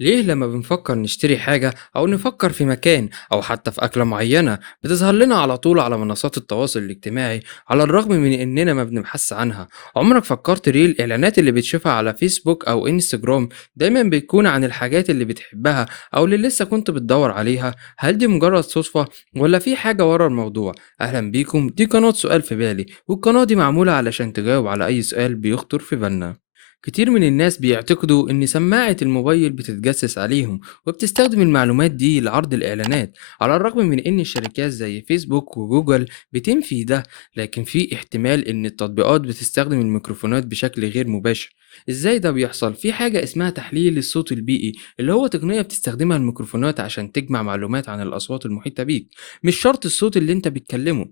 ليه لما بنفكر نشتري حاجة أو نفكر في مكان أو حتى في أكلة معينة بتظهر لنا على طول على منصات التواصل الاجتماعي على الرغم من إننا ما بنبحث عنها؟ عمرك فكرت ليه الإعلانات اللي بتشوفها على فيسبوك أو إنستجرام دايما بتكون عن الحاجات اللي بتحبها أو اللي لسه كنت بتدور عليها؟ هل دي مجرد صدفة ولا في حاجة ورا الموضوع؟ أهلا بيكم، دي قناة سؤال في بالي، والقناة دي معمولة علشان تجاوب على أي سؤال بيخطر في بالنا. كتير من الناس بيعتقدوا إن سماعة الموبايل بتتجسس عليهم وبتستخدم المعلومات دي لعرض الإعلانات، على الرغم من إن الشركات زي فيسبوك وجوجل بتنفي ده. لكن في احتمال إن التطبيقات بتستخدم الميكروفونات بشكل غير مباشر. إزاي ده بيحصل؟ في حاجة اسمها تحليل الصوت البيئي، اللي هو تقنية بتستخدمها الميكروفونات عشان تجمع معلومات عن الأصوات المحيطة بيك. مش شرط الصوت اللي أنت بتكلمه،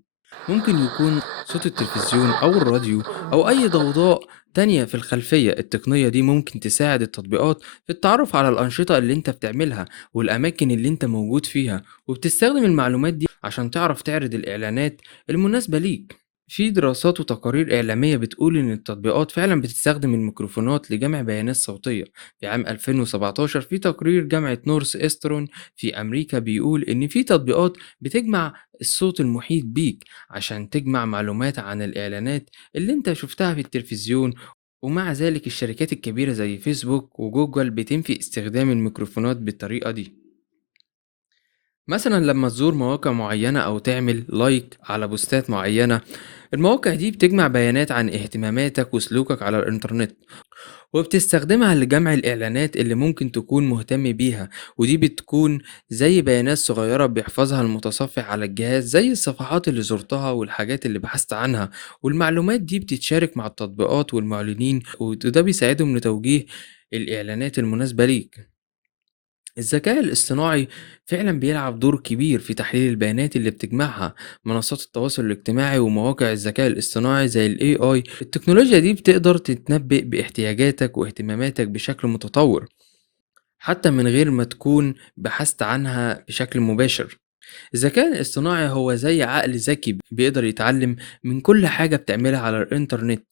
ممكن يكون صوت التلفزيون أو الراديو أو أي ضوضاء تانية في الخلفية. التقنية دي ممكن تساعد التطبيقات في التعرف على الأنشطة اللي انت بتعملها والأماكن اللي انت موجود فيها، وبتستخدم المعلومات دي عشان تعرف تعرض الإعلانات المناسبة ليك. في دراسات وتقارير إعلامية بتقول إن التطبيقات فعلا بتستخدم الميكروفونات لجمع بيانات صوتية. في عام 2017 في تقرير جامعة نورث إسترون في أمريكا بيقول إن في تطبيقات بتجمع الصوت المحيط بيك عشان تجمع معلومات عن الإعلانات اللي انت شفتها في التلفزيون. ومع ذلك الشركات الكبيرة زي فيسبوك وجوجل بتنفي استخدام الميكروفونات بالطريقة دي. مثلا لما تزور مواقع معينة أو تعمل لايك على بوستات معينة، المواقع دي بتجمع بيانات عن اهتماماتك وسلوكك على الإنترنت، وبتستخدمها لجمع الإعلانات اللي ممكن تكون مهتم بيها. ودي بتكون زي بيانات صغيرة بيحفظها المتصفح على الجهاز، زي الصفحات اللي زرتها والحاجات اللي بحثت عنها. والمعلومات دي بتتشارك مع التطبيقات والمعلنين، وده بيساعدهم لتوجيه الإعلانات المناسبة ليك. الذكاء الاصطناعي فعلا بيلعب دور كبير في تحليل البيانات اللي بتجمعها منصات التواصل الاجتماعي ومواقع الذكاء الاصطناعي زي ال AI. التكنولوجيا دي بتقدر تتنبئ باحتياجاتك واهتماماتك بشكل متطور، حتى من غير ما تكون بحثت عنها بشكل مباشر. الذكاء الاصطناعي هو زي عقل ذكي بيقدر يتعلم من كل حاجة بتعملها على الإنترنت.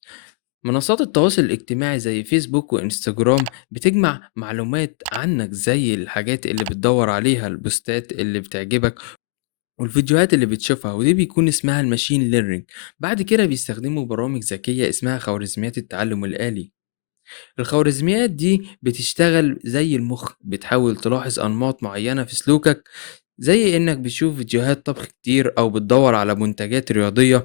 منصات التواصل الاجتماعي زي فيسبوك وانستجرام بتجمع معلومات عنك، زي الحاجات اللي بتدور عليها، البوستات اللي بتعجبك، والفيديوهات اللي بتشوفها، ودي بيكون اسمها الماشين ليرنينج. بعد كده بيستخدموا برامج ذكية اسمها خوارزميات التعلم الآلي. الخوارزميات دي بتشتغل زي المخ، بتحاول تلاحظ أنماط معينة في سلوكك، زي إنك بتشوف فيديوهات طبخ كتير أو بتدور على منتجات رياضية.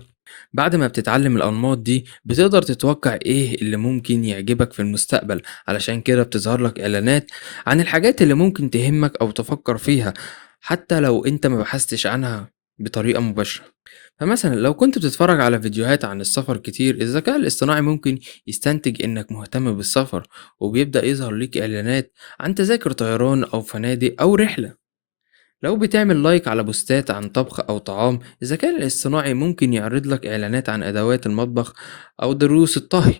بعد ما بتتعلم الأنماط دي بتقدر تتوقع إيه اللي ممكن يعجبك في المستقبل، علشان كده بتظهر لك إعلانات عن الحاجات اللي ممكن تهمك أو تفكر فيها، حتى لو أنت ما بحثتش عنها بطريقة مباشرة. فمثلا لو كنت بتتفرج على فيديوهات عن السفر كتير، الذكاء الاصطناعي ممكن يستنتج إنك مهتم بالسفر، وبيبدأ يظهر ليك إعلانات عن تذاكر طيران أو فنادق أو رحلة. لو بتعمل لايك على بوستات عن طبخ أو طعام، الذكاء الاصطناعي ممكن يعرض لك إعلانات عن أدوات المطبخ أو دروس الطهي.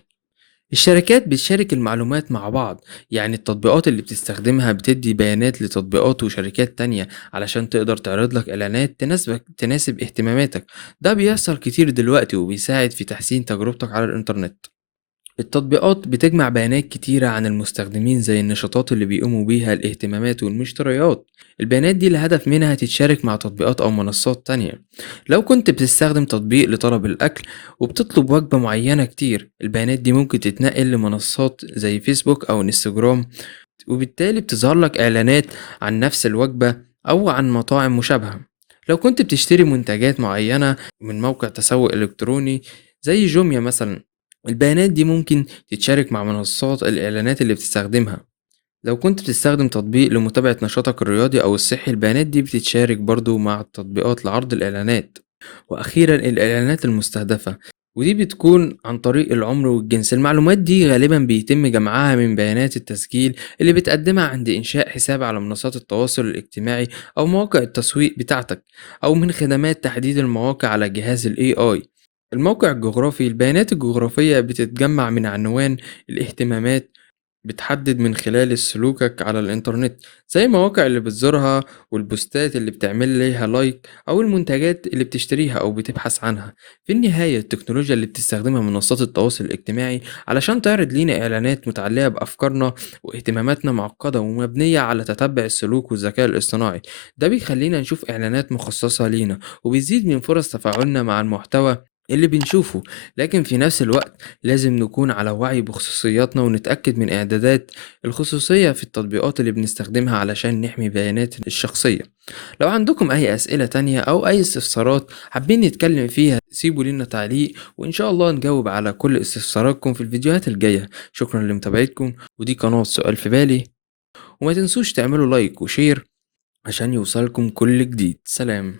الشركات بتشارك المعلومات مع بعض، يعني التطبيقات اللي بتستخدمها بتدي بيانات لتطبيقات وشركات تانية علشان تقدر تعرض لك إعلانات تناسب اهتماماتك. ده بيحصل كتير دلوقتي وبيساعد في تحسين تجربتك على الإنترنت. التطبيقات بتجمع بيانات كتيرة عن المستخدمين، زي النشاطات اللي بيقوموا بيها، الاهتمامات والمشتريات. البيانات دي الهدف منها تتشارك مع تطبيقات أو منصات تانية. لو كنت بتستخدم تطبيق لطلب الأكل وبتطلب وجبة معينة كتير، البيانات دي ممكن تتنقل لمنصات زي فيسبوك أو انستجرام، وبالتالي بتظهر لك إعلانات عن نفس الوجبة أو عن مطاعم مشابهة. لو كنت بتشتري منتجات معينة من موقع تسوق إلكتروني زي جوميا مثلا، البيانات دي ممكن تتشارك مع منصات الإعلانات اللي بتستخدمها. لو كنت بتستخدم تطبيق لمتابعة نشاطك الرياضي أو الصحي، البيانات دي بتتشارك برضو مع التطبيقات لعرض الإعلانات. وأخيرا الإعلانات المستهدفة، ودي بتكون عن طريق العمر والجنس. المعلومات دي غالبا بيتم جمعها من بيانات التسجيل اللي بتقدمها عند إنشاء حساب على منصات التواصل الاجتماعي أو مواقع التسويق بتاعتك، أو من خدمات تحديد المواقع على جهاز ال AI. الموقع الجغرافي، البيانات الجغرافية بتتجمع من عنوان، الاهتمامات، بتحدد من خلال سلوكك على الإنترنت، زي المواقع اللي بتزورها والبوستات اللي بتعمل ليها لايك أو المنتجات اللي بتشتريها أو بتبحث عنها. في النهاية التكنولوجيا اللي بتستخدمها منصات التواصل الاجتماعي علشان تعرض لينا إعلانات متعلقة بأفكارنا واهتماماتنا معقدة ومبنية على تتبع السلوك والذكاء الاصطناعي. ده بيخلينا نشوف إعلانات مخصصة لينا وبيزيد من فرص تفاعلنا مع المحتوى اللي بنشوفه. لكن في نفس الوقت لازم نكون على وعي بخصوصياتنا ونتأكد من إعدادات الخصوصية في التطبيقات اللي بنستخدمها علشان نحمي بياناتنا الشخصية. لو عندكم أي أسئلة تانية أو أي استفسارات حابين نتكلم فيها سيبوا لنا تعليق، وإن شاء الله نجاوب على كل استفساراتكم في الفيديوهات الجاية. شكرا لمتابعتكم، ودي قناة سؤال في بالي. وما تنسوش تعملوا لايك وشير عشان يوصلكم كل جديد. سلام.